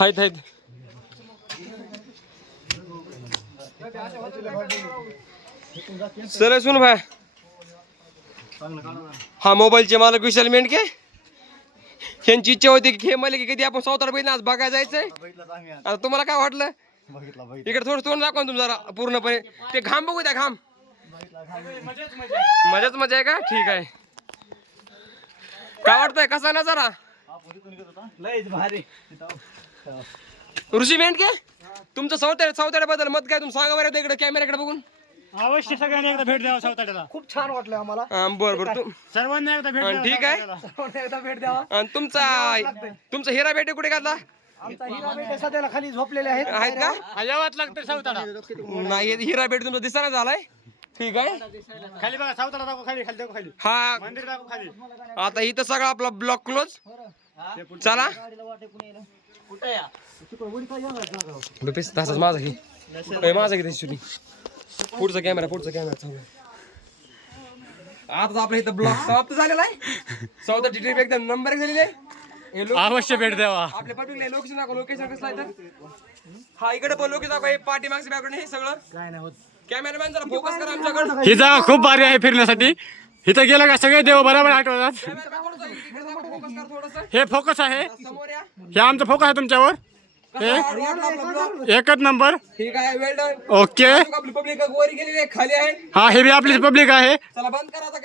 आहेत आहेत. सर सुन भाई, हा मोबाईलचे मालक विशाल मेंढके, यांची इच्छा होती की मला की कधी आपण सावतार बघितलं, आज बघायला जायचंय. आता तुम्हाला काय वाटलं? इकडे थोडं तोंड दाखवा तुम्ही जरा पूर्णपणे. ते घाम बघू द्या, घाम. मजाच मजा आहे का? ठीक आहे. काय वाटतंय, कसा नजारा? ऋषी मेंढके, तुमचं सावताड्याबद्दल मत काय? तुम्ही सांगा बरं इकडे कॅमेऱ्याकडे बघून. अवश्य सगळ्यांनी एकदा भेट द्यावा सावताड्याला. खूप छान वाटलं आम्हाला. बरं सर्वांनी एकदा भेट द्यावा. ठीक आहे. सर्वांना एकदा भेट द्यावा. आणि तुमचा हिरा बेटे कुठे घातला? आमचा हिरा बेटे सध्याला खाली झोपलेले आहेत का? यावाच लागतं सावताडा. नाही, हिरा बेट तुमचा दिसाना झालाय. ठीक आहे. खाली बघा, सावताडा दाखव खाली, खाली दाखव खाली. हा, मंदिर दाखव खाली. आता इथं सगळा आपला ब्लॉक क्लोज. चला माझा घे, माझा घे त्याची पुढचा कॅमेरा चालू. आता आपल्या इथं ब्लॉक समाप्त झालेला आहे. सावताची ट्रिप एकदम नंबर झालेली आहे. अवश्य भेट द्यावा. आपल्या पब्लिकला लोकेशन दाखव. लोकेशन कसं आहे तर हा इकडे पण लोकेशन दाखव. हे पाठीमागचं बॅकग्राऊंड हे सगळं काय नाही होत. कॅमेरामॅन जरा फोकस करा आमच्याकडे. ही जागा खूप भारी आहे फिरण्यासाठी. इथं गेलं का सगळे देव बरोबर आठवतात. हे फोकस आहे, समोर या. हे आमचं फोकस आहे तुमच्यावर. एकच नंबर. ठीक आहे, वेल डन. ओके. आपली पब्लिक वर गेलेली आहे, खाली आहे. हा, हे बी आपली पब्लिक आहे. चला बंद करा आता.